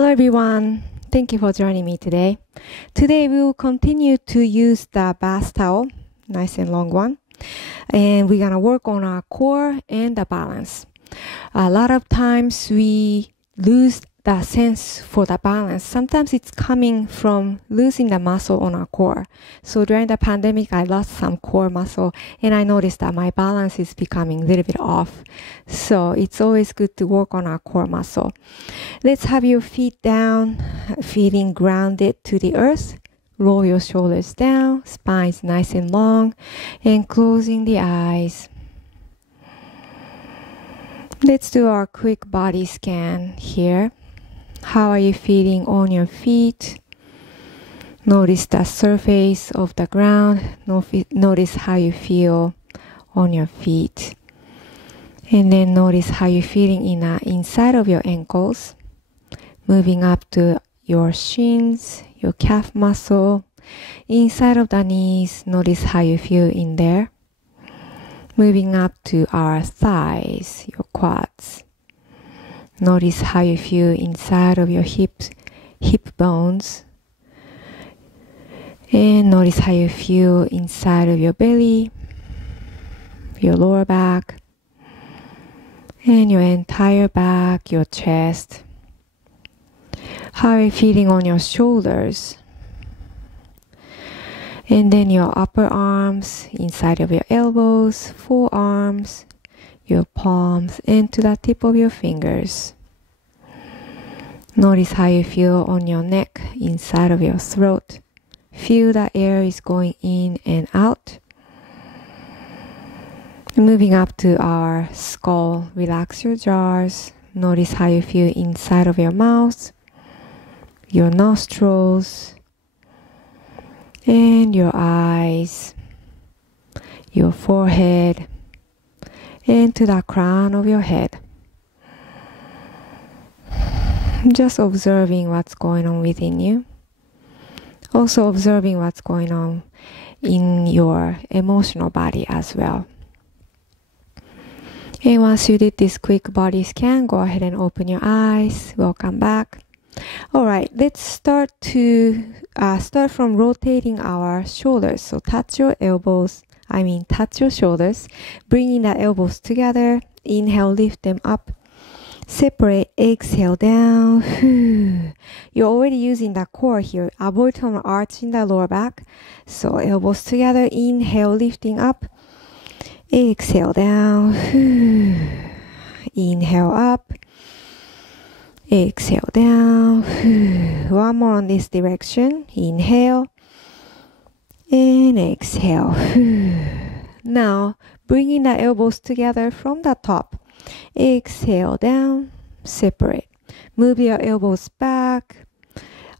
Hello everyone. Thank you for joining me today. Today we will continue to use the bath towel, nice and long one. And we're going to work on our core and the balance. A lot of times we lose the sense for the balance. Sometimes it's coming from losing the muscle on our core. So during the pandemic, I lost some core muscle and I noticed that my balance is becoming a little bit off. So it's always good to work on our core muscle. Let's have your feet down, feeling grounded to the earth. Roll your shoulders down, spine's nice and long, and closing the eyes. Let's do our quick body scan here. How are you feeling on your feet? Notice the surface of the ground. Notice how you feel on your feet. And then notice how you're feeling inside of your ankles. Moving up to your shins, your calf muscle. Inside of the knees, notice how you feel in there. Moving up to our thighs, your quads. Notice how you feel inside of your hip bones. And notice how you feel inside of your belly, your lower back, and your entire back, your chest. How are you feeling on your shoulders? And then your upper arms, inside of your elbows, forearms, your palms, and to the tip of your fingers. Notice how you feel on your neck, inside of your throat. Feel the air is going in and out. Moving up to our skull, relax your jaws. Notice how you feel inside of your mouth, your nostrils, and your eyes, your forehead, and to the crown of your head. Just observing what's going on within you. Also observing what's going on in your emotional body as well. And once you did this quick body scan, go ahead and open your eyes. Welcome back. All right, let's start from rotating our shoulders. So touch your shoulders, bringing the elbows together. Inhale, lift them up. Separate, exhale down. You're already using the core here. Avoid from arching the lower back. So elbows together, inhale, lifting up. Exhale down. Inhale up. Exhale down. One more on this direction. Inhale. And exhale. Now, bringing the elbows together from the top. Exhale down. Separate. Move your elbows back.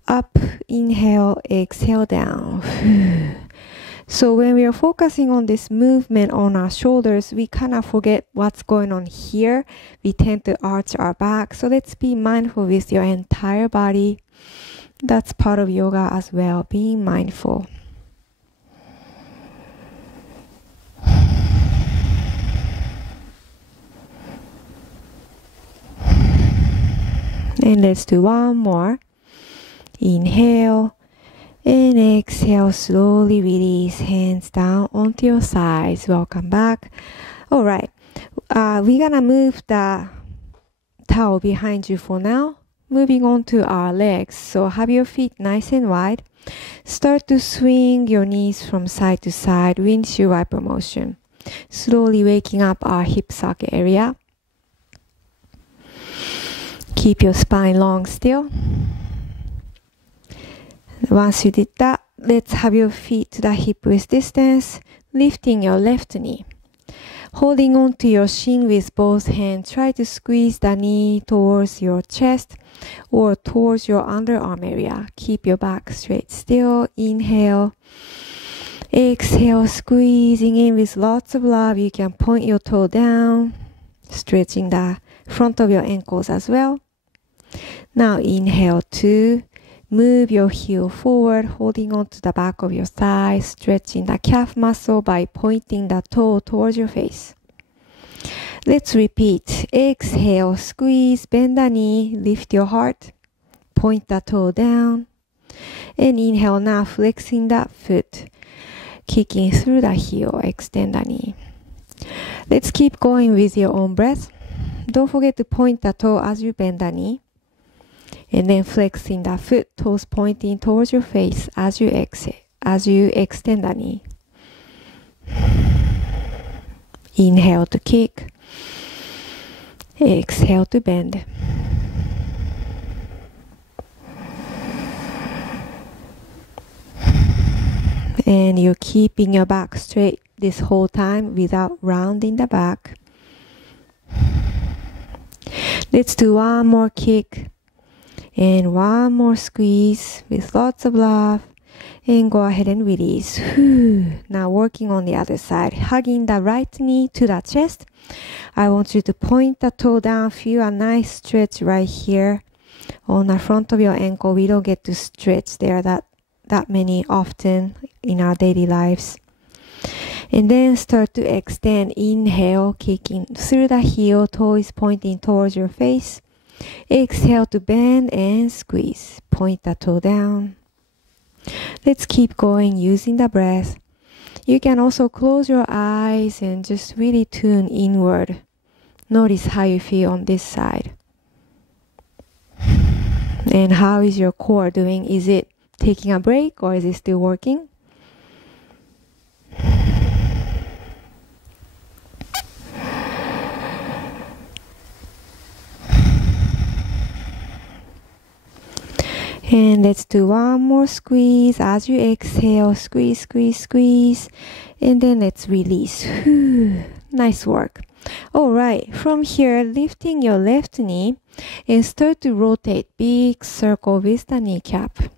Up. Inhale. Exhale down. So when we are focusing on this movement on our shoulders, we kind of forget what's going on here. We tend to arch our back. So let's be mindful with your entire body. That's part of yoga as well, being mindful. And let's do one more. Inhale. And exhale, slowly release, hands down onto your sides. Welcome back. All right, we're gonna move the towel behind you for now. Moving on to our legs. So have your feet nice and wide. Start to swing your knees from side to side, windshield wiper motion. Slowly waking up our hip socket area. Keep your spine long still. Once you did that, let's have your feet to the hip width distance, lifting your left knee. Holding on to your shin with both hands, try to squeeze the knee towards your chest or towards your underarm area. Keep your back straight still. Inhale. Exhale, squeezing in with lots of love. You can point your toe down, stretching the front of your ankles as well. Now inhale 2. Move your heel forward, holding on to the back of your thigh, stretching the calf muscle by pointing the toe towards your face. Let's repeat. Exhale, squeeze, bend the knee, lift your heart. point the toe down. And inhale now, flexing that foot. Kicking through the heel, extend the knee. Let's keep going with your own breath. Don't forget to point the toe as you bend the knee. And then flexing the foot, toes pointing towards your face as you exhale, as you extend the knee. Inhale to kick. Exhale to bend. And you're keeping your back straight this whole time without rounding the back. Let's do one more kick and one more squeeze with lots of love. And go ahead and release. Now working on the other side. Hugging the right knee to the chest. I want you to point the toe down. Feel a nice stretch right here on the front of your ankle. We don't get to stretch there that many often in our daily lives. And then start to extend. Inhale, kicking through the heel. Toe is pointing towards your face. Exhale to bend and squeeze. Point the toe down. Let's keep going using the breath. You can also close your eyes and just really tune inward. Notice how you feel on this side. And how is your core doing? Is it taking a break or is it still working? And let's do one more squeeze. As you exhale, squeeze, squeeze, squeeze. And then let's release. Nice work. All right, from here, lifting your left knee and start to rotate. Big circle with the kneecap.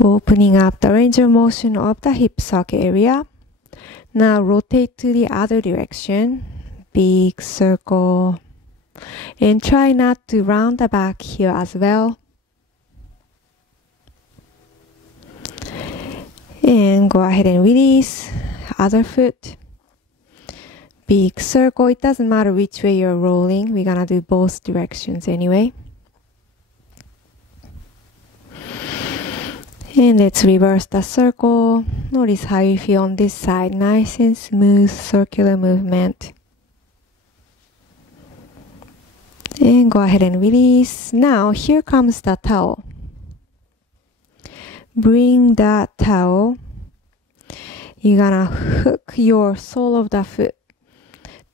Opening up the range of motion of the hip socket area. Now rotate to the other direction. Big circle. And try not to round the back here as well. And go ahead and release. Other foot. Big circle. It doesn't matter which way you're rolling. We're gonna do both directions anyway. And let's reverse the circle. Notice how you feel on this side. Nice and smooth circular movement. And go ahead and release. Now, here comes the towel. Bring that towel. You're gonna hook your sole of the foot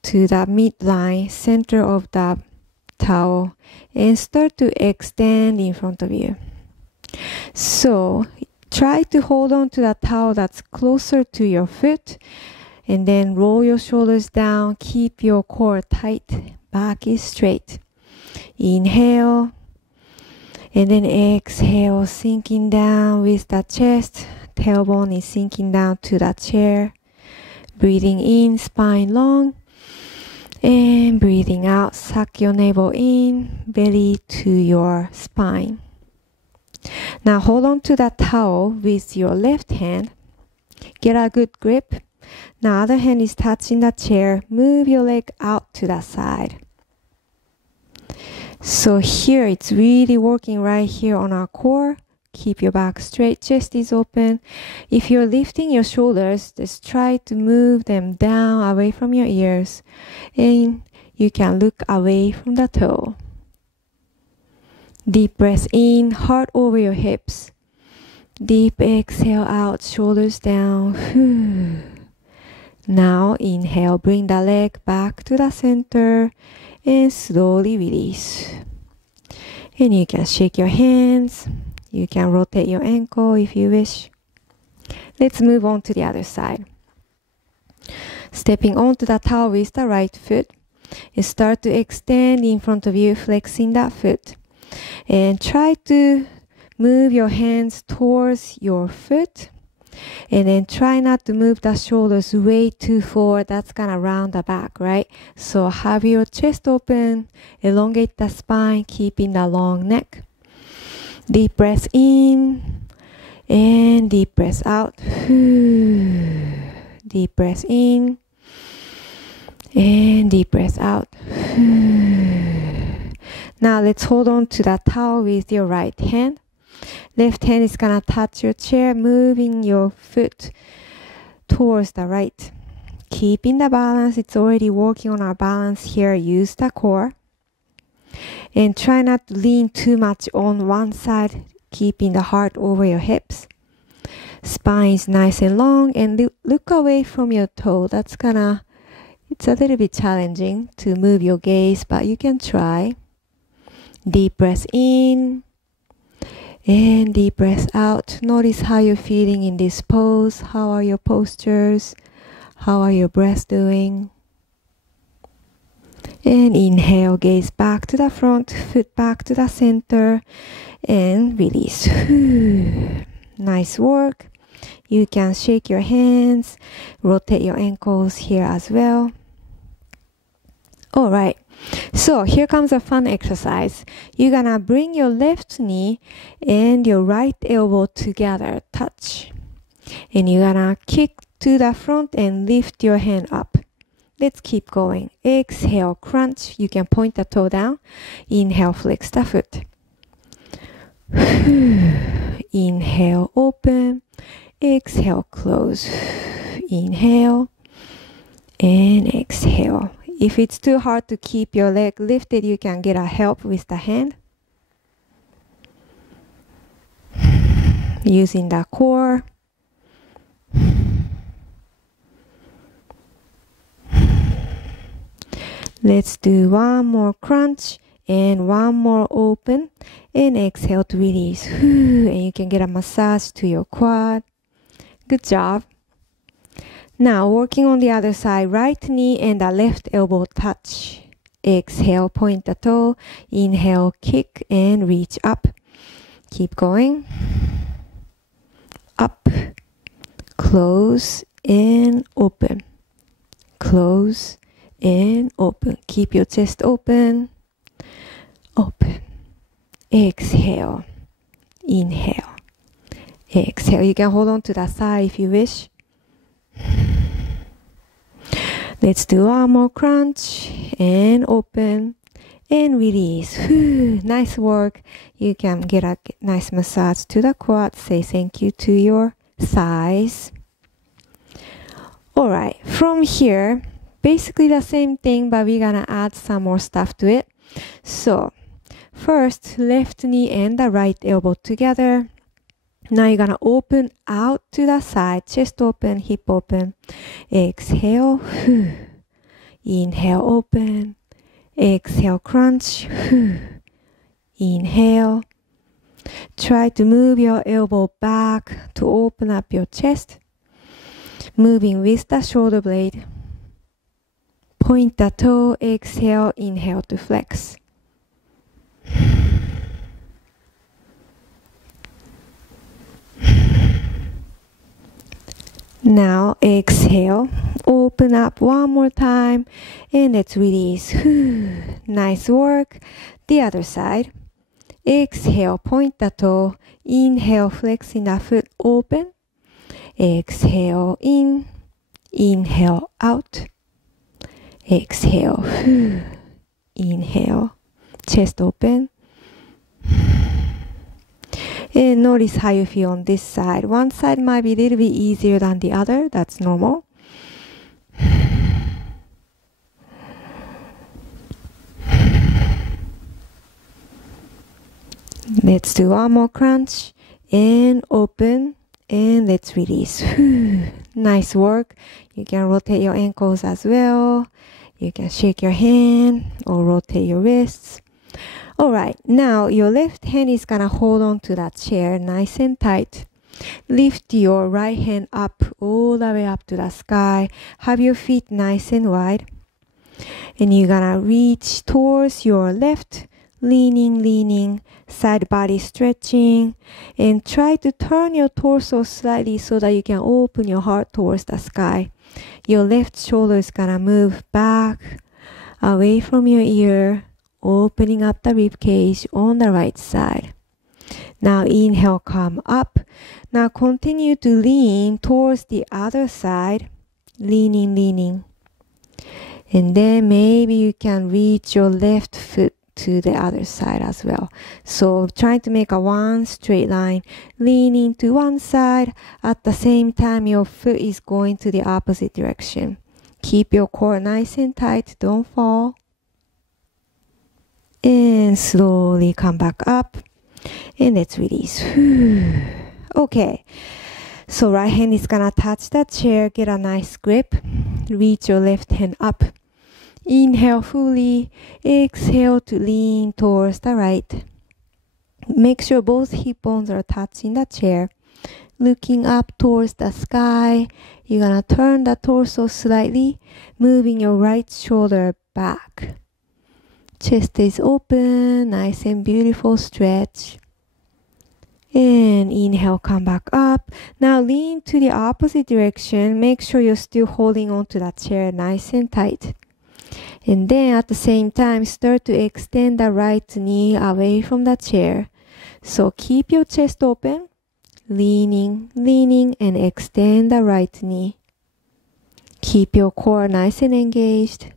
to the midline, center of the towel, and start to extend in front of you. So, try to hold on to the towel that's closer to your foot, and then roll your shoulders down. Keep your core tight. Back is straight. Inhale, and then exhale, sinking down with the chest. Tailbone is sinking down to the chair. Breathing in, spine long. And breathing out, suck your navel in, belly to your spine. Now hold on to that towel with your left hand. Get a good grip. Now other hand is touching the chair. Move your leg out to the side. So here it's really working right here on our core. Keep your back straight, chest is open. If you're lifting your shoulders, just try to move them down away from your ears. And you can look away from the toe. Deep breath in, heart over your hips. Deep exhale out, shoulders down. Now inhale, bring the leg back to the center. And slowly release. And you can shake your hands. You can rotate your ankle if you wish. Let's move on to the other side. Stepping onto the towel with the right foot. And start to extend in front of you, flexing that foot. And try to move your hands towards your foot. And then try not to move the shoulders way too forward. That's gonna round the back, right? So have your chest open, elongate the spine, keeping the long neck. Deep breath in and deep breath out. Deep breath in and deep breath out. Now let's hold on to that towel with your right hand. Left hand is gonna touch your chair, moving your foot towards the right. Keeping the balance, it's already working on our balance here. Use the core. And try not to lean too much on one side, keeping the heart over your hips. Spine is nice and long, and look away from your toe. It's a little bit challenging to move your gaze, but you can try. Deep breath in and deep breath out. Notice how you're feeling in this pose. How are your postures? How are your breaths doing? And inhale, gaze back to the front, foot back to the center, and release. Nice work. You can shake your hands, rotate your ankles here as well. All right, so here comes a fun exercise. You're gonna bring your left knee and your right elbow together, touch. And you're gonna kick to the front and lift your hand up. Let's keep going. Exhale, crunch. You can point the toe down. Inhale, flex the foot. Inhale, open. Exhale, close. Inhale and exhale. If it's too hard to keep your leg lifted, you can get a help with the hand. Using the core. Let's do one more crunch and one more open, and exhale to release. And you can get a massage to your quad. Good job. Now working on the other side, right knee and the left elbow touch. Exhale, point the toe. Inhale, kick and reach up. Keep going. Up, close and open. Close and open. Keep your chest open. Open. Exhale. Inhale. Exhale. You can hold on to the side if you wish. Let's do one more crunch and open and release. Nice work. You can get a nice massage to the quad. Say thank you to your thighs. All right, from here, basically the same thing, but we're gonna add some more stuff to it. So first, left knee and the right elbow together. Now you're gonna open out to the side, chest open, hip open. Exhale. Inhale, open. Exhale, crunch. Inhale. Try to move your elbow back to open up your chest. Moving with the shoulder blade. Point the toe, exhale, inhale to flex. Now exhale, open up one more time, and let's release. Nice work. The other side. Exhale, point the toe. Inhale, flexing the foot open. Exhale in. Inhale out. Exhale. Inhale. Chest open. And notice how you feel on this side. One side might be a little bit easier than the other. That's normal. Let's do one more crunch and open, and let's release. Nice work. You can rotate your ankles as well. You can shake your hand or rotate your wrists. All right, now your left hand is gonna hold on to that chair nice and tight. Lift your right hand up, all the way up to the sky. Have your feet nice and wide. And you're gonna reach towards your left, leaning, side body stretching. And try to turn your torso slightly so that you can open your heart towards the sky. Your left shoulder is gonna move back, away from your ear, opening up the rib cage on the right side. Now inhale, come up. Now continue to lean towards the other side, leaning. And then maybe you can reach your left foot to the other side as well. So trying to make a one straight line, leaning to one side. At the same time, your foot is going to the opposite direction. Keep your core nice and tight, don't fall. And slowly come back up. And let's release. Okay. So right hand is gonna touch the chair, get a nice grip. Reach your left hand up. Inhale fully. Exhale to lean towards the right. Make sure both hip bones are touching the chair. Looking up towards the sky. You're gonna turn the torso slightly, moving your right shoulder back. Chest is open, nice and beautiful stretch. And inhale, come back up. Now lean to the opposite direction. Make sure you're still holding on to that chair nice and tight. And then at the same time, start to extend the right knee away from the chair. So keep your chest open, leaning, and extend the right knee. Keep your core nice and engaged.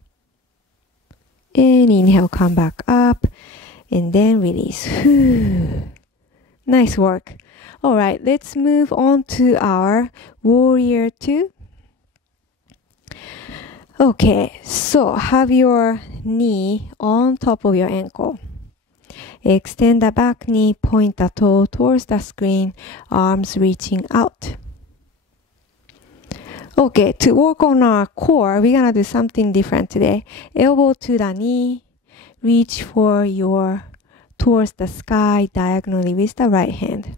And inhale, come back up. And then release. Nice work. All right, let's move on to our warrior two. Okay, so have your knee on top of your ankle. Extend the back knee, point the toe towards the screen, arms reaching out. Okay, to work on our core, we're gonna do something different today. Elbow to the knee, reach for your towards the sky diagonally with the right hand.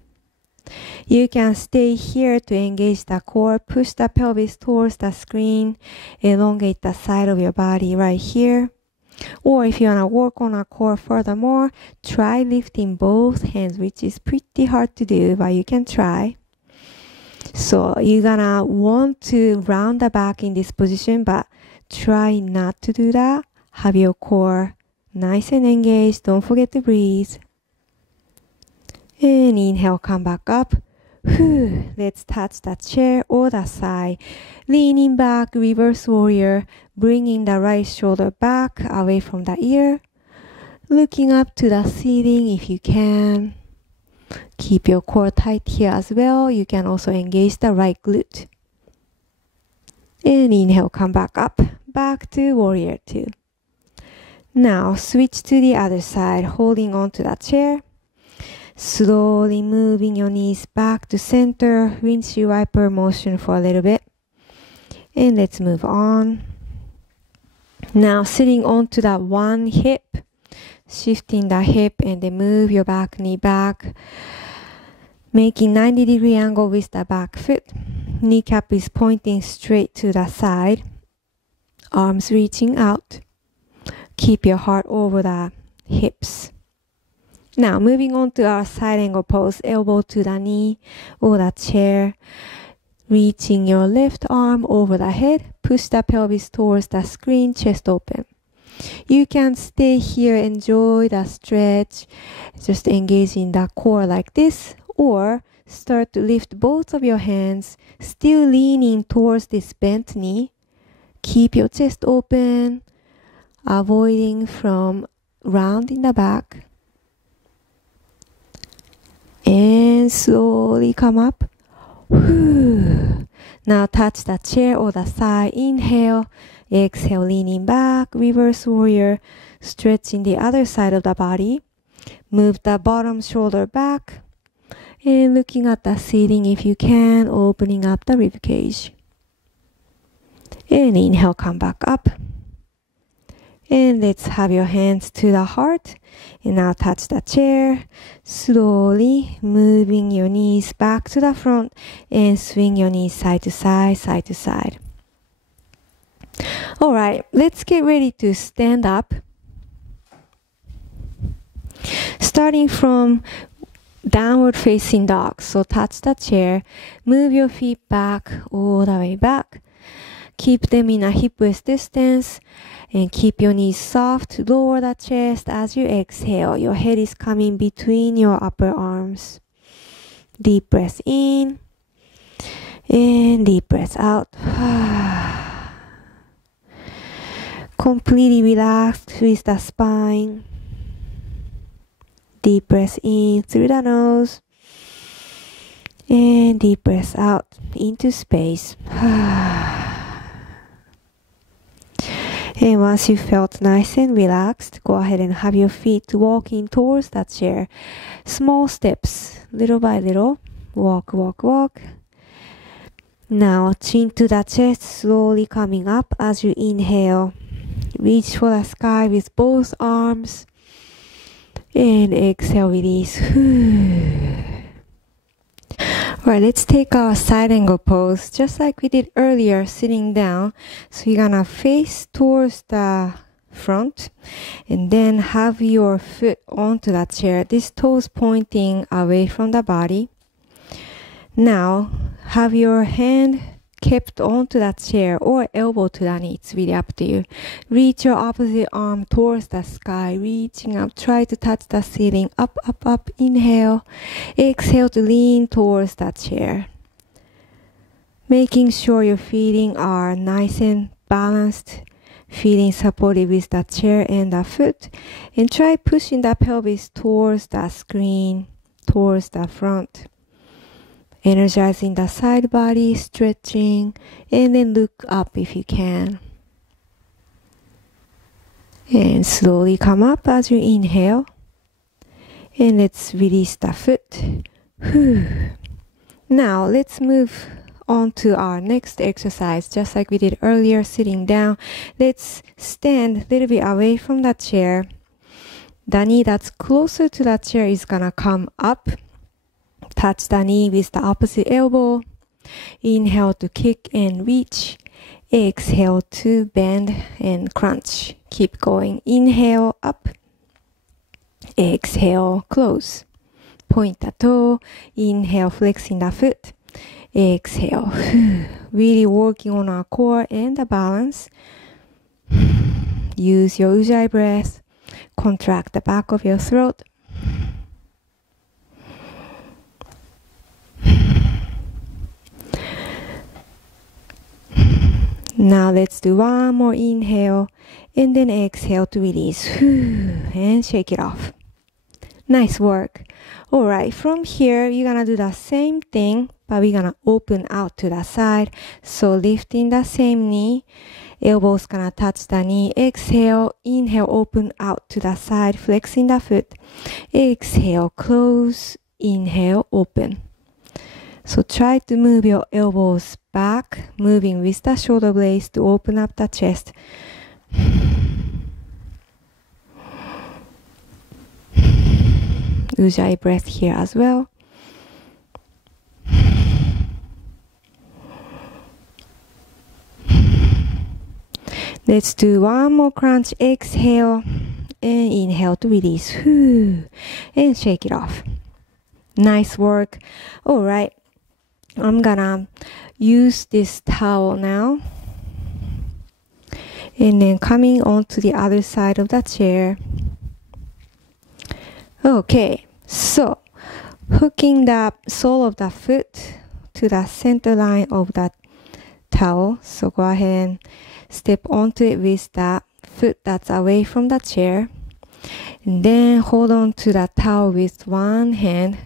You can stay here to engage the core, push the pelvis towards the screen, elongate the side of your body right here. Or if you want to work on a core furthermore, try lifting both hands, which is pretty hard to do, but you can try. So you're gonna want to round the back in this position, but try not to do that. Have your core nice and engaged. Don't forget to breathe. And inhale, come back up. Let's touch the chair or the side. Leaning back, reverse warrior. Bringing the right shoulder back away from the ear. Looking up to the ceiling if you can. Keep your core tight here as well. You can also engage the right glute. And inhale, come back up. Back to warrior two. Now switch to the other side, holding on to the chair. Slowly moving your knees back to center, windshield wiper motion for a little bit. And let's move on. Now sitting onto that one hip, shifting the hip and then move your back knee back. Making 90-degree angle with the back foot. Kneecap is pointing straight to the side. Arms reaching out. Keep your heart over the hips. Now moving on to our side angle pose, elbow to the knee or the chair. Reaching your left arm over the head, push the pelvis towards the screen, chest open. You can stay here, enjoy the stretch, just engaging the core like this, or start to lift both of your hands, still leaning towards this bent knee. Keep your chest open, avoiding from rounding the back. And slowly come up. Now touch the chair or the side. Inhale. Exhale, leaning back. Reverse warrior. Stretching the other side of the body. Move the bottom shoulder back. And looking at the ceiling if you can. Opening up the rib cage. And inhale, come back up. And let's have your hands to the heart. And now touch the chair. Slowly moving your knees back to the front and swing your knees side to side, side to side. All right, let's get ready to stand up. Starting from downward facing dog. So touch the chair. Move your feet back, all the way back. Keep them in a hip-width distance. And keep your knees soft. Lower the chest as you exhale. Your head is coming between your upper arms. Deep breath in. And deep breath out. Completely relaxed with the spine. Deep breath in through the nose. And deep breath out into space. And once you felt nice and relaxed, go ahead and have your feet walking towards that chair. Small steps, little by little. Walk, walk, walk. Now, chin to the chest, slowly coming up as you inhale. Reach for the sky with both arms. And exhale, release. Alright, let's take our side angle pose, just like we did earlier, sitting down. So you're gonna face towards the front, and then have your foot onto that chair. This toes pointing away from the body. Now, have your hand kept onto that chair or elbow to the knee. It's really up to you. Reach your opposite arm towards the sky, reaching up. Try to touch the ceiling. Up, up, up. Inhale. Exhale to lean towards that chair. Making sure your feet are nice and balanced. Feeling supported with the chair and the foot. And try pushing the pelvis towards the screen, towards the front. Energizing the side body, stretching, and then look up if you can. And slowly come up as you inhale. And let's release the foot. Now let's move on to our next exercise, just like we did earlier, sitting down. Let's stand a little bit away from the chair. The knee that's closer to the chair is gonna come up. Touch the knee with the opposite elbow. Inhale to kick and reach. Exhale to bend and crunch. Keep going. Inhale up. Exhale, close. Point the toe. Inhale, flexing the foot. Exhale. Really working on our core and the balance. Use your ujjayi breath. Contract the back of your throat. Now let's do one more inhale and then exhale to release. And shake it off. Nice work. Alright, from here you're gonna do the same thing, but we're gonna open out to the side. So lifting the same knee, elbows gonna touch the knee. Exhale, inhale, open out to the side, flexing the foot. Exhale, close, inhale, open. So try to move your elbows back, moving with the shoulder blades to open up the chest. Ujjayi breath here as well. Let's do one more crunch. Exhale and inhale to release. And shake it off. Nice work. All right. I'm gonna use this towel now. And then coming onto the other side of the chair. Okay, so hooking the sole of the foot to the center line of that towel. So go ahead and step onto it with the foot that's away from the chair. And then hold on to the towel with one hand.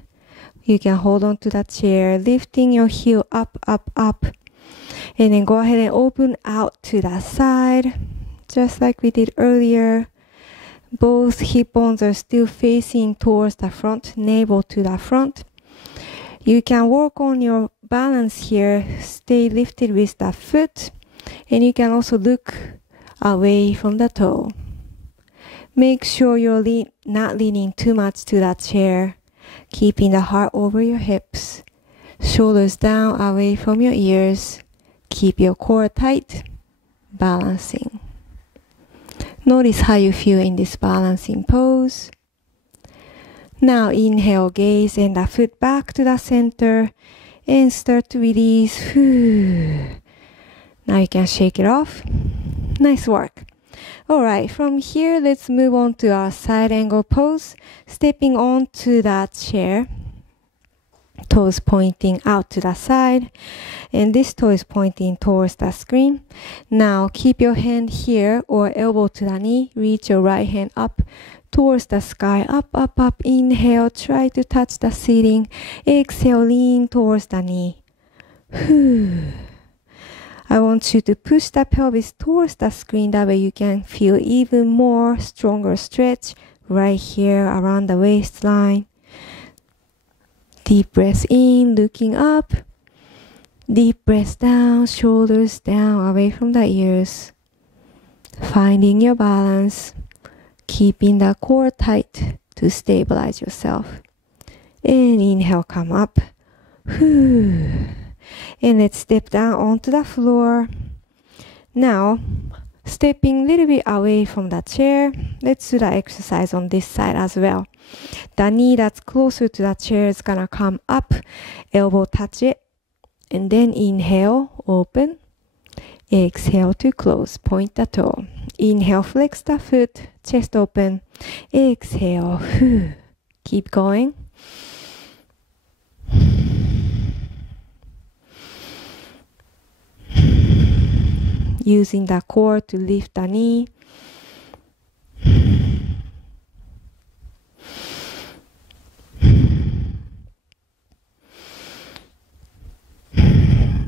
You can hold on to the chair, lifting your heel up, up, up. And then go ahead and open out to the side, just like we did earlier. Both hip bones are still facing towards the front, navel to the front. You can work on your balance here, stay lifted with the foot. And you can also look away from the toe. Make sure you're not leaning too much to that chair. Keeping the heart over your hips, shoulders down away from your ears. Keep your core tight, balancing. Notice how you feel in this balancing pose. Now inhale, gaze and the foot back to the center and start to release. Now you can shake it off. Nice work. Alright, from here, let's move on to our side angle pose. Stepping onto that chair. Toes pointing out to the side. And this toe is pointing towards the screen. Now, keep your hand here or elbow to the knee. Reach your right hand up towards the sky. Up, up, up. Inhale, try to touch the ceiling. Exhale, lean towards the knee. I want you to push the pelvis towards the screen. That way you can feel even more stronger stretch right here around the waistline. Deep breath in, looking up. Deep breath down, shoulders down, away from the ears. Finding your balance. Keeping the core tight to stabilize yourself. And inhale, come up. And let's step down onto the floor. Now, stepping a little bit away from the chair. Let's do the exercise on this side as well. The knee that's closer to the chair is gonna come up. Elbow touch it. And then inhale, open. Exhale to close. Point the toe. Inhale, flex the foot. Chest open. Exhale. Keep going. Using the core to lift the knee.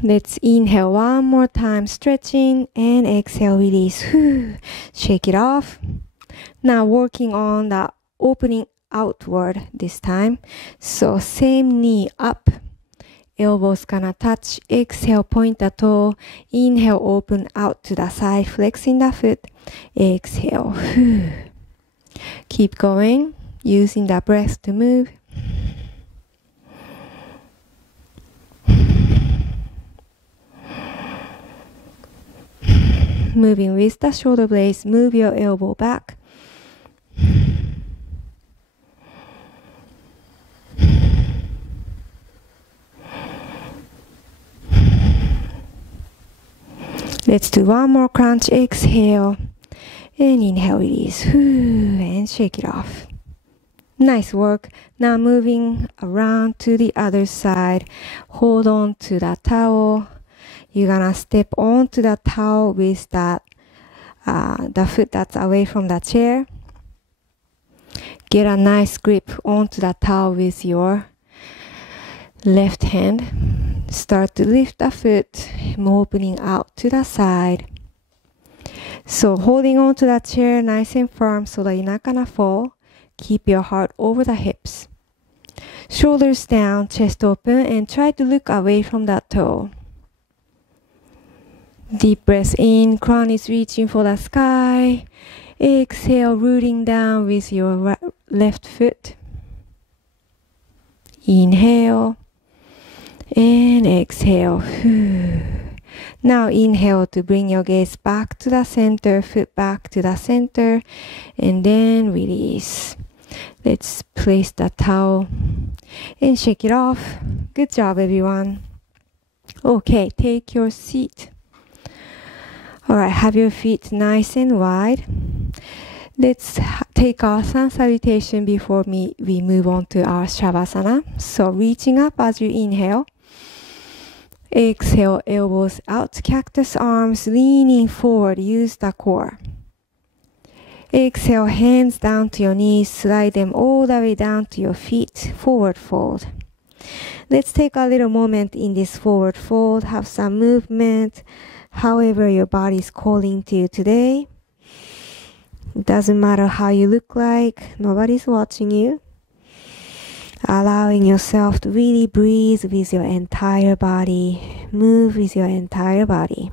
Let's inhale one more time, stretching, and exhale, release. Shake it off. Now working on the opening outward this time. So same knee up. Elbows gonna touch. Exhale, point the toe. Inhale, open out to the side, flexing the foot. Exhale. Keep going, using the breath to move. Moving with the shoulder blades, move your elbow back. Let's do one more crunch. Exhale and inhale, release. And shake it off. Nice work. Now moving around to the other side. Hold on to the towel. You're gonna step onto the towel with that the foot that's away from the chair. Get a nice grip onto the towel with your left hand. Start to lift the foot, opening out to the side. So holding on to the chair nice and firm so that you're not gonna fall. Keep your heart over the hips. Shoulders down, chest open, and try to look away from that toe. Deep breath in, crown is reaching for the sky. Exhale, rooting down with your left foot. Inhale and exhale. Now inhale to bring your gaze back to the center, foot back to the center, and then release. Let's place the towel and shake it off. Good job, everyone. Okay, take your seat. All right, have your feet nice and wide. Let's take our sun salutation before we move on to our Shavasana. So reaching up as you inhale. Exhale, elbows out, cactus arms, leaning forward, use the core. Exhale, hands down to your knees, slide them all the way down to your feet, forward fold. Let's take a little moment in this forward fold, have some movement, however your body is calling to you today. It doesn't matter how you look like, nobody's watching you. Allowing yourself to really breathe with your entire body, move with your entire body.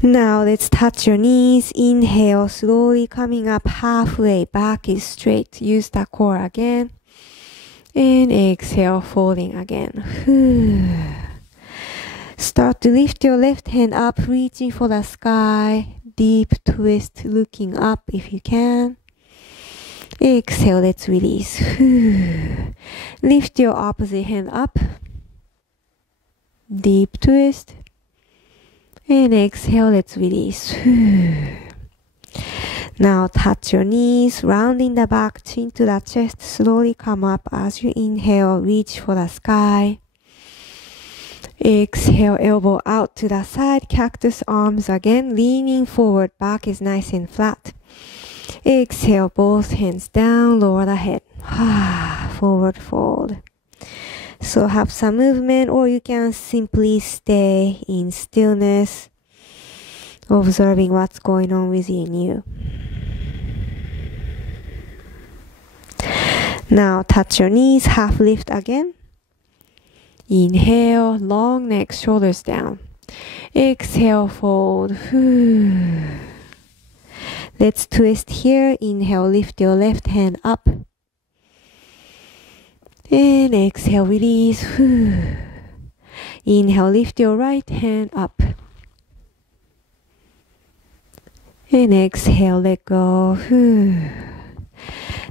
Now let's touch your knees. Inhale, slowly coming up halfway, back is straight. Use the core again. And exhale, folding again. Start to lift your left hand up, reaching for the sky. Deep twist, looking up if you can. Exhale, let's release. Lift your opposite hand up. Deep twist. And exhale, let's release. Now touch your knees, rounding the back, chin to the chest. Slowly come up as you inhale, reach for the sky. Exhale, elbow out to the side, cactus arms again, leaning forward, back is nice and flat. Exhale, both hands down, lower the head. Forward fold. So have some movement, or you can simply stay in stillness, observing what's going on within you. Now touch your knees, half lift again. Inhale, long neck, shoulders down. Exhale, fold. Let's twist here. Inhale, lift your left hand up. And exhale, release. Inhale, lift your right hand up. And exhale, let go.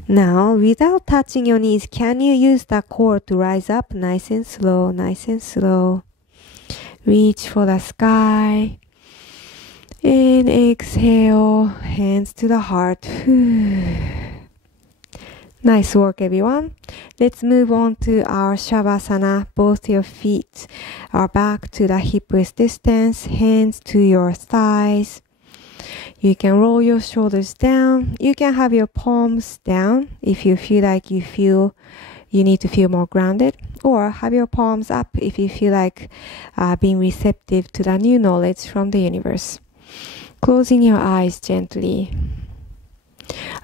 Now, without touching your knees, can you use the core to rise up? Nice and slow, nice and slow. Reach for the sky. And exhale, hands to the heart. Nice work, everyone. Let's move on to our Shavasana. Both your feet are back to the hip width distance, hands to your thighs. You can roll your shoulders down. You can have your palms down if you feel like you need to feel more grounded, or have your palms up if you feel like being receptive to the new knowledge from the universe. Closing your eyes gently.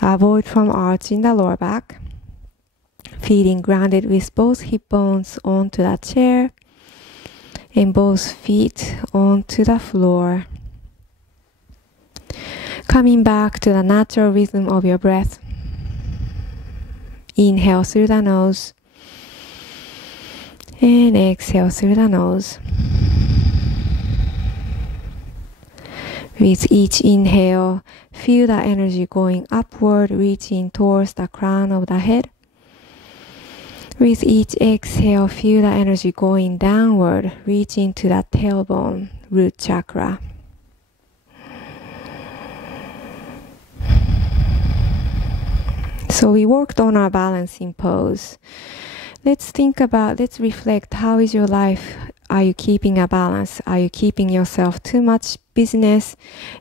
Avoid from arching the lower back. Feeling grounded with both hip bones onto the chair and both feet onto the floor. Coming back to the natural rhythm of your breath. Inhale through the nose and exhale through the nose. With each inhale, feel the energy going upward, reaching towards the crown of the head. With each exhale, feel the energy going downward, reaching to the tailbone, root chakra. So we worked on our balancing pose. Let's reflect, how is your life? Are you keeping a balance? Are you keeping yourself too much business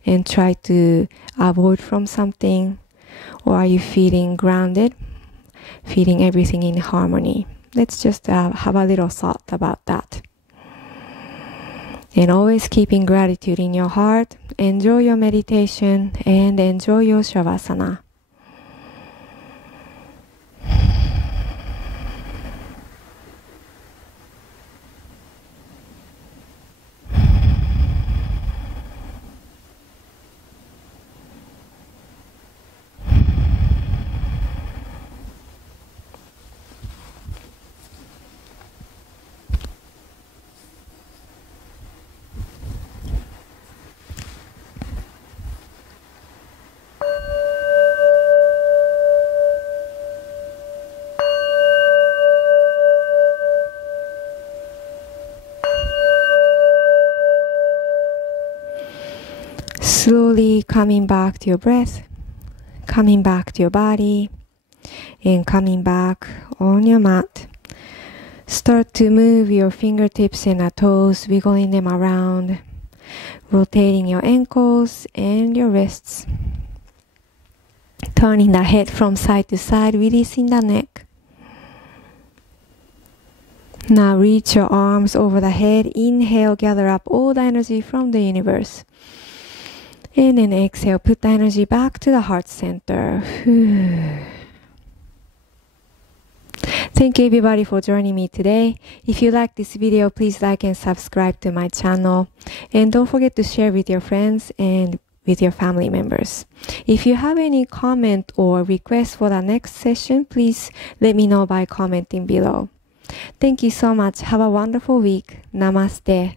and try to avoid from something? Or are you feeling grounded, feeling everything in harmony? Let's just have a little thought about that. And always keeping gratitude in your heart. Enjoy your meditation and enjoy your Shavasana. Slowly coming back to your breath, coming back to your body, and coming back on your mat. Start to move your fingertips and the toes, wiggling them around, rotating your ankles and your wrists. Turning the head from side to side, releasing the neck. Now reach your arms over the head. Inhale, gather up all the energy from the universe. And then exhale, put the energy back to the heart center. Thank you everybody for joining me today. If you like this video, please like and subscribe to my channel. And don't forget to share with your friends and with your family members. If you have any comment or request for the next session, please let me know by commenting below. Thank you so much. Have a wonderful week. Namaste.